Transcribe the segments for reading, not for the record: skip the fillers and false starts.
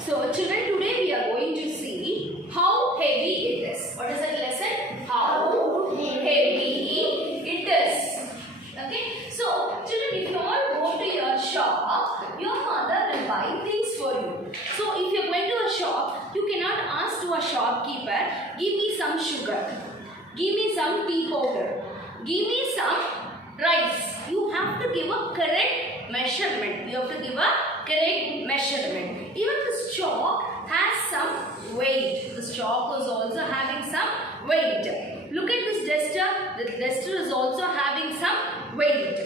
So children, today we are going to see how heavy it is. What is that lesson? How heavy it is. Okay. So children, if you all go to your shop, your mother will buy things for you. So if you are going to a shop, you cannot ask to a shopkeeper, give me some sugar, give me some tea powder, give me some rice. You have to give a correct measurement. You have to give a correct measurement. Even this chalk has some weight. This chalk is also having some weight. Look at this duster. The duster is also having some weight.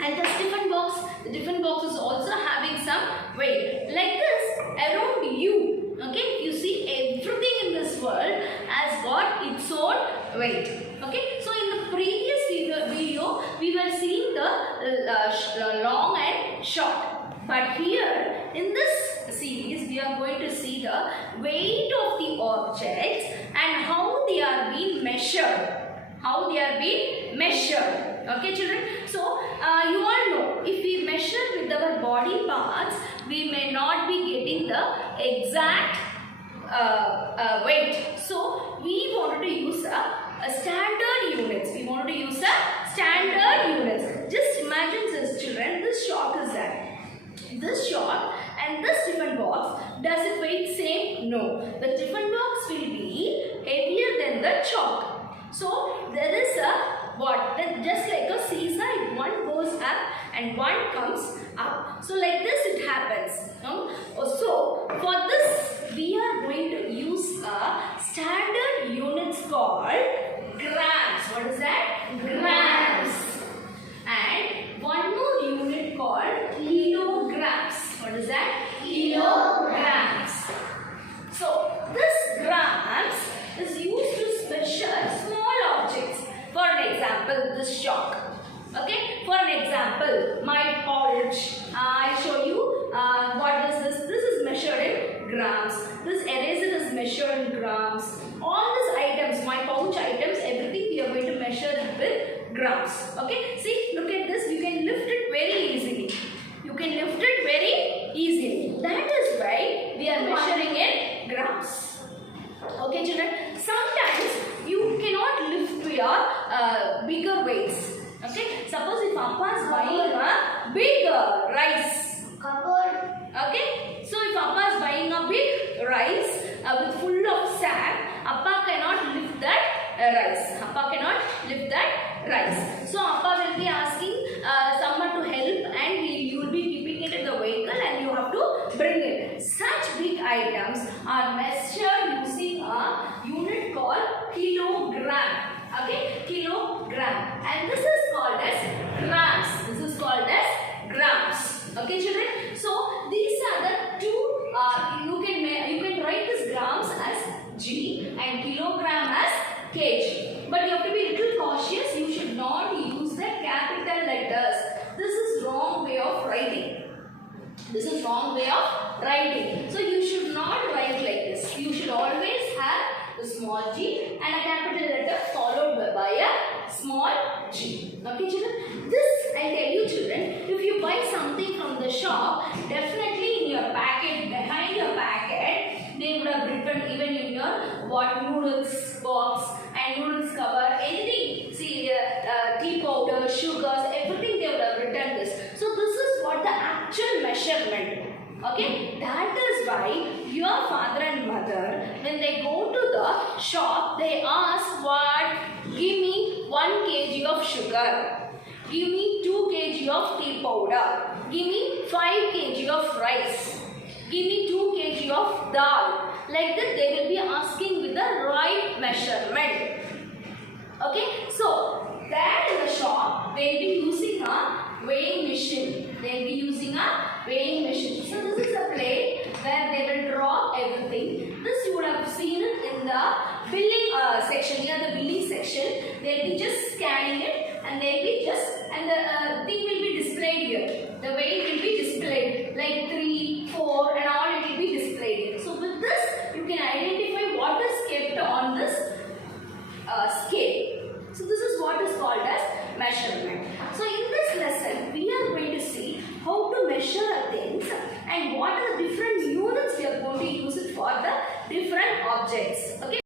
And the different box is also having some weight. Like this, around you, okay, you see everything in this world has got its own weight. Okay, so in the previous video, we were seeing the long and short. But here, in this series, we are going to see the weight of the objects and how they are being measured. How they are being measured. Okay, children. So, you all know, if we measure with our body parts, we may not be getting the exact weight. So, we wanted to use a standard units. We wanted to use a standard units. Just imagine this, children. This chalk is there. This chalk and this different box, does it weigh same? No. The different box will be heavier than the chalk. So there is a what? Just like a seesaw, one goes up and one comes up. So like this it happens. So for this we are going to use a standard units called grams. What is that? Grams. And one more unit called kilograms. What is that? Kilograms. So this grams is used to measure small objects. For an example, this chalk. Okay. For an example, my pouch. I show you what is this. This is measured in grams. This eraser is measured in grams. All these items, my pouch items, everything we are going to measure it with grams. Okay. See, look at this. You can lift it very easily. You can lift it very easily. That is why we are measuring in grams. Okay, children. Sometimes you cannot lift your bigger weights. Okay. Suppose if Appa is buying a big rice. Okay. So if Appa is buying a big rice with full of sand, Appa cannot lift that rice. Appa cannot lift that rice. So Appa will be asking someone to help, and you will be keeping it in the vehicle and you have to bring it. Such big items are measured using a unit called kilogram. Okay, kilogram. And this is called as grams. This is called as grams. Okay, children. So these are the two. You can write this grams as G and kilogram as kg. But you have to be a little cautious. You should not use the capital letters. This is wrong way of writing. This is wrong way of writing. So you should not write like this. You should always have the small g and a capital letter followed by a small g. Okay, children? This I tell you, children, if you buy something from the shop, definitely in your packet, behind your packet, they would have written, even in your noodles box and noodles cover, anything. See, tea powder, sugars, everything they would have written this. So this is what the actual measurement. Okay, that is why your father and mother, when they go to the shop, they ask what? Give me 1 kg of sugar. Give me 2 kg of tea powder. Give me 5 kg of rice. Give me 2 kg of dal. Like that they will be asking with the right measurement. Okay, so there in the shop they will be using a weighing machine. They will be using a weighing machine. So this is a plate where they will draw everything. This you would have seen it in the billing section. Near the billing section, they will be just scanning it, and they will be just, and the thing will be displayed here. The weight will be displayed like 3, 4 and all, it will be displayed. So with this you can identify what is kept on this scale. So this is what is called as measurement. So in this lesson we are going to see how to measure things and what are the different units we are objects. Okay.